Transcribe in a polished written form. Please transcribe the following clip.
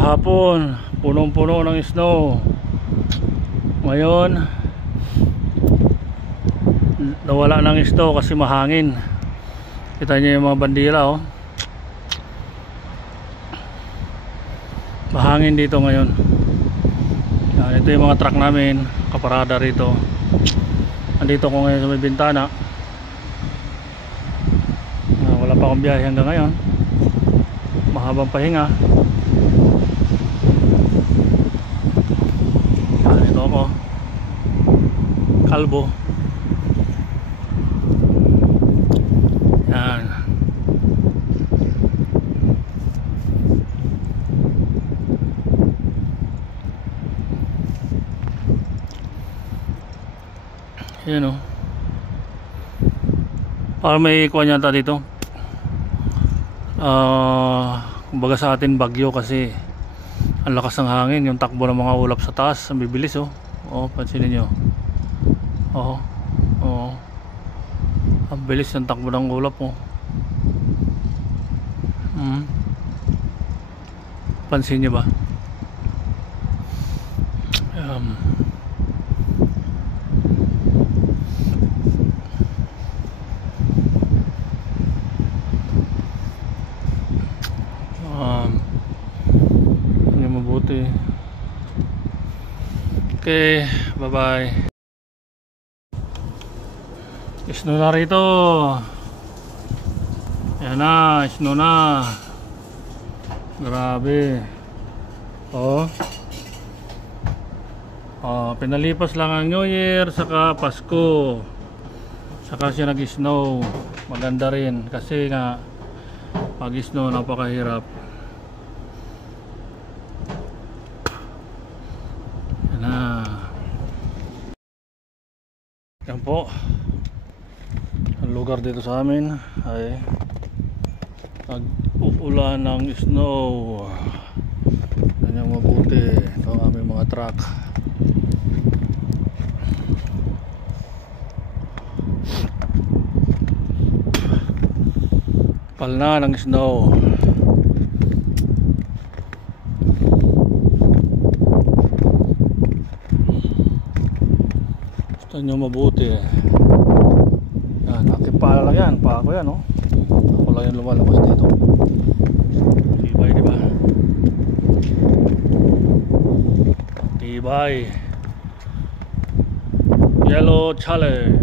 Kahapon punong-puno ng snow. Ngayon nawala ng snow kasi mahangin. Kita niyo yung mga bandila, oh. Mahangin dito ngayon. Yan, ito yung mga truck namin kaparada rito. Andito ko ngayon sa may bintana. Wala pa akong biyahe hanggang ngayon. Mahabang pahinga. Ito ako, kalbo. Yan. Yan, oh. Parang may kuha yata dito. Kumbaga sa atin bagyo kasi ang lakas ng hangin, yung takbo ng mga ulap sa taas, ang bibilis, oh. Oh, pansinin nyo. Oh, oh. Ang bilis ng takbo ng ulap, oh. Pansin nyo ba? Hindi mabuti. Okay, bye bye. Snow na rito. Yan na, snow na. Grabe. Oh. Pinalipas lang ang New Year saka Pasko. Saka siya nag-snow. Maganda rin kasi nga pag snow napakahirap. Yan na. Yan po. Ang lugar dito sa amin ay pag-uulan ng snow. Ganyan mabuti. Ito ang aming mga truck. Pal na ng snow. Gusto nyo mabuti. Yan, nakipala lang yan. Pa ako yan, oh. Ako lang yung lumalabas dito. Tibay, diba? Tibay. Yellow chale.